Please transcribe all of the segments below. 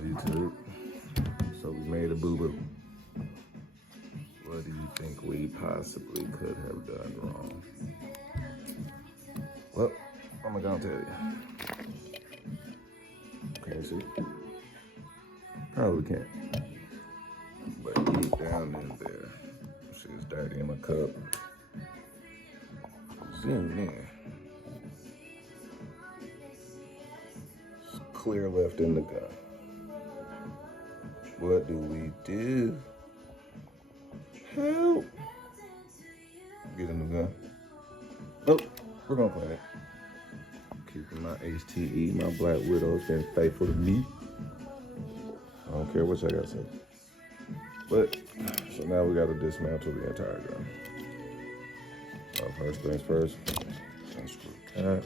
up, YouTube? So we made a boo-boo. What do you think we possibly could have done wrong? Well, I'm gonna tell you. Can you see? Probably can't. But deep down in there, she's dirty in my cup. Zoom in. It's clear left in the gun. What do we do? Help! Get in the gun. Oh, we're gonna play it. Keeping my HTE, my Black Widow's been faithful to me. I don't care what y'all gotta say. But, so now we gotta dismantle the entire gun. First things first, unscrew that.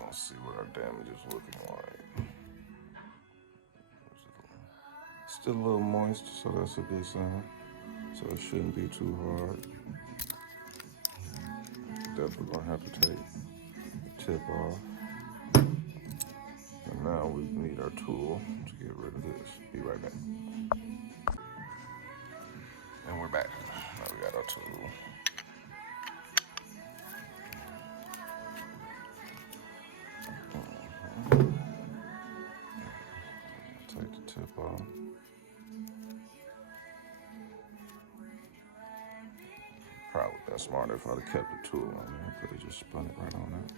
Let's see what our damage is looking like. Still a little moist, so that's a good sign. So it shouldn't be too hard. Definitely gonna have to take the tip off. And now we need our tool to get rid of this. Be right back. And we're back. Now we got our tool. Take the tip off. Probably been smarter if I'd have kept the tool on there. Could have just spun it right on that.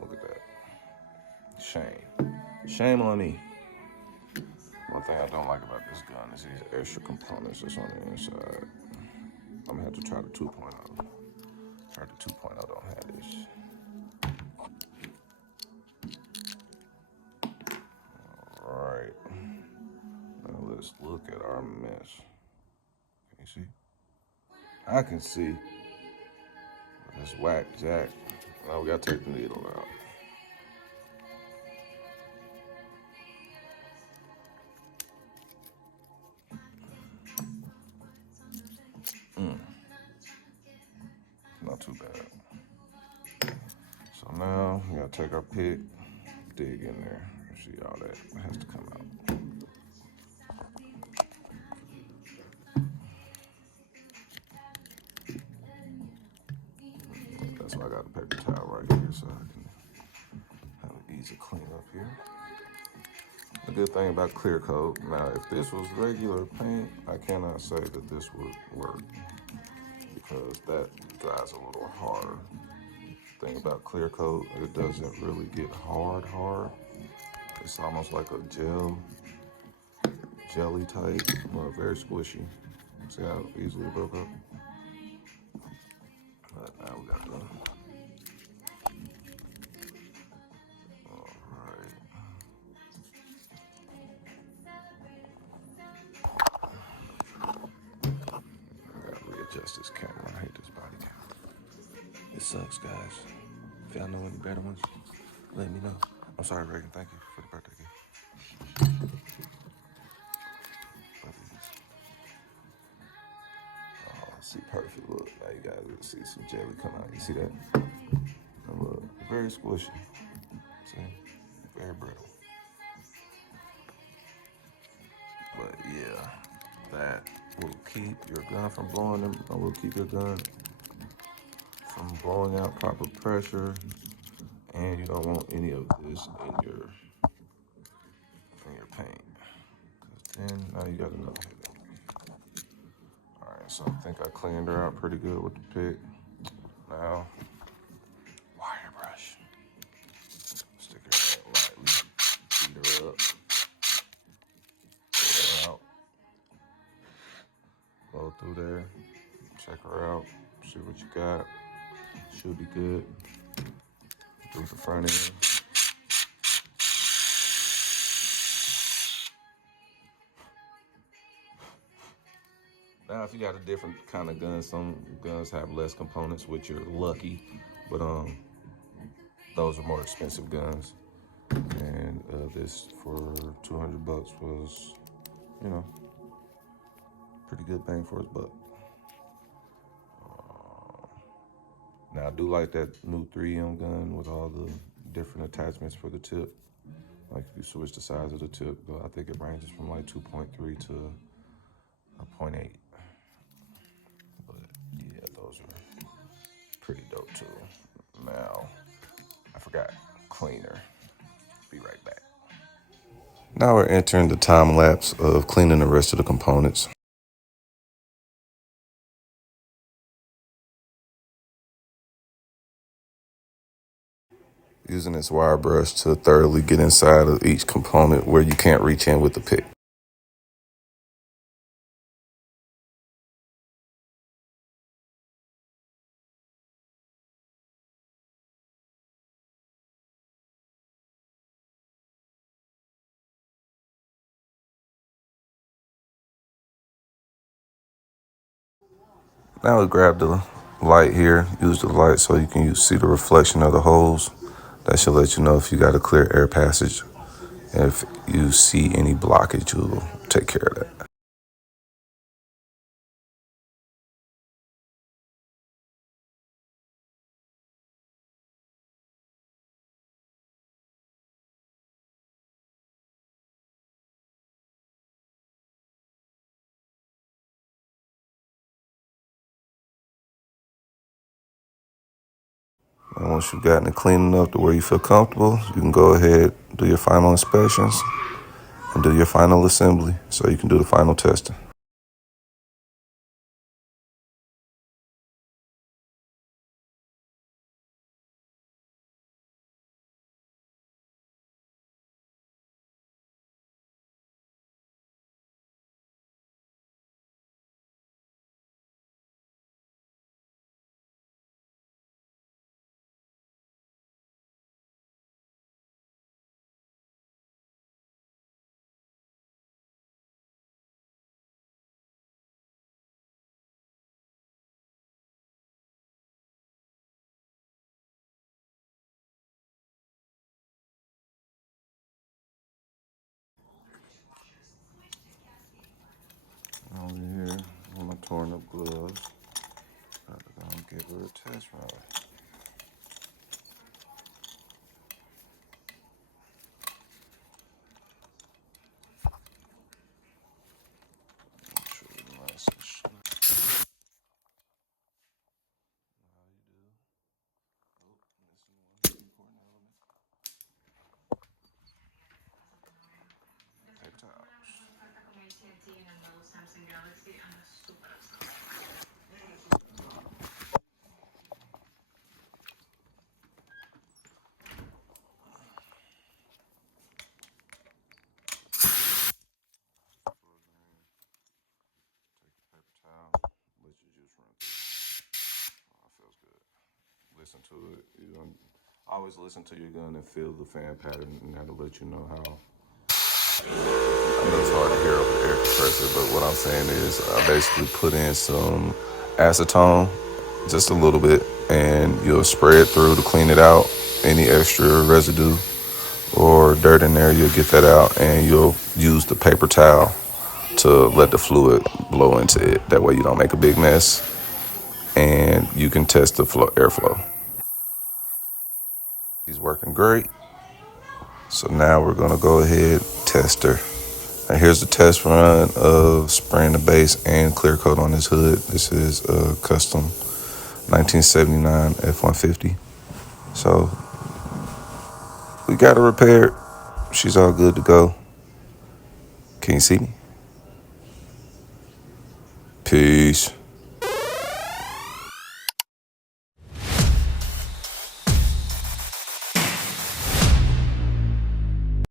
Look at that. Shame. Shame on me. One thing I don't like about this gun is these extra components that's on the inside. I'm gonna have to try the 2.0. Try the 2.0 don't have this. All right. Now let's look at our mess. Can you see? I can see. This whack jack. Now we gotta take the needle out. Not too bad. So now we gotta take our pick, dig in there, and see all that has to come out. That's why I got a paper towel right here so I can have an easy clean up here. The good thing about clear coat, now if this was regular paint, I cannot say that this would work because that dries a little harder. Thing about clear coat, it doesn't really get hard. It's almost like a jelly type, well, very squishy. See how easily it broke up? But now we got the. All right. I gotta readjust this camera. I hate this body camera. It sucks, guys. If y'all know any better ones, let me know. I'm sorry, Reagan. Thank you for the birthday gift. Oh, see, perfect. Look, now you guys will see some jelly come out. You see that? And look, very squishy. See? Very brittle. But yeah, that will keep your gun from blowing them. Or will keep your gun from blowing out proper pressure, and you don't want any of this in your paint, because then now you got another headache. All right, so I think I cleaned her out pretty good with the pick. Now, wire brush. Stick her in lightly, beat her up, pull her out, go through there, check her out, see what you got. Should be good. Do the front end. Now, if you got a different kind of gun, some guns have less components, which you're lucky, but those are more expensive guns. And this for $200 was, you know, Pretty good bang for his buck. Now I do like that new 3M gun with all the different attachments for the tip. Like if you switch the size of the tip, I think it ranges from like 2.3 to a 0.8. But yeah, those are pretty dope too. Now, I forgot, cleaner. Be right back. Now we're entering the time lapse of cleaning the rest of the components. Using this wire brush to thoroughly get inside of each component where you can't reach in with the pick. Now we grab the light here, use the light so you can see the reflection of the holes. That should let you know if you got a clear air passage. And if you see any blockage, you'll take care of that. And once you've gotten it clean enough to where you feel comfortable, you can go ahead, do your final inspections, and do your final assembly so you can do the final testing. Over here, with my torn up gloves, I'm gonna give her a test run. Make sure it's nice and smooth. How you do? Oh, missing one important element. Paper towels. Take the paper towel, let your juice run through. Oh, it feels good. Listen to it. You don't always listen to your gun and feel the fan pattern, and that'll let you know how. I know it's hard to hear over the air compressor, but what I'm saying is I basically put in some acetone, just a little bit, and you'll spray it through to clean it out. Any extra residue or dirt in there, you'll get that out, and you'll use the paper towel to let the fluid blow into it. That way you don't make a big mess, and you can test the airflow. He's working great. So now we're gonna go ahead test her. Now here's the test run of spraying the base and clear coat on this hood. This is a custom 1979 F-150. So we got her repaired. She's all good to go. Can you see me? Peace.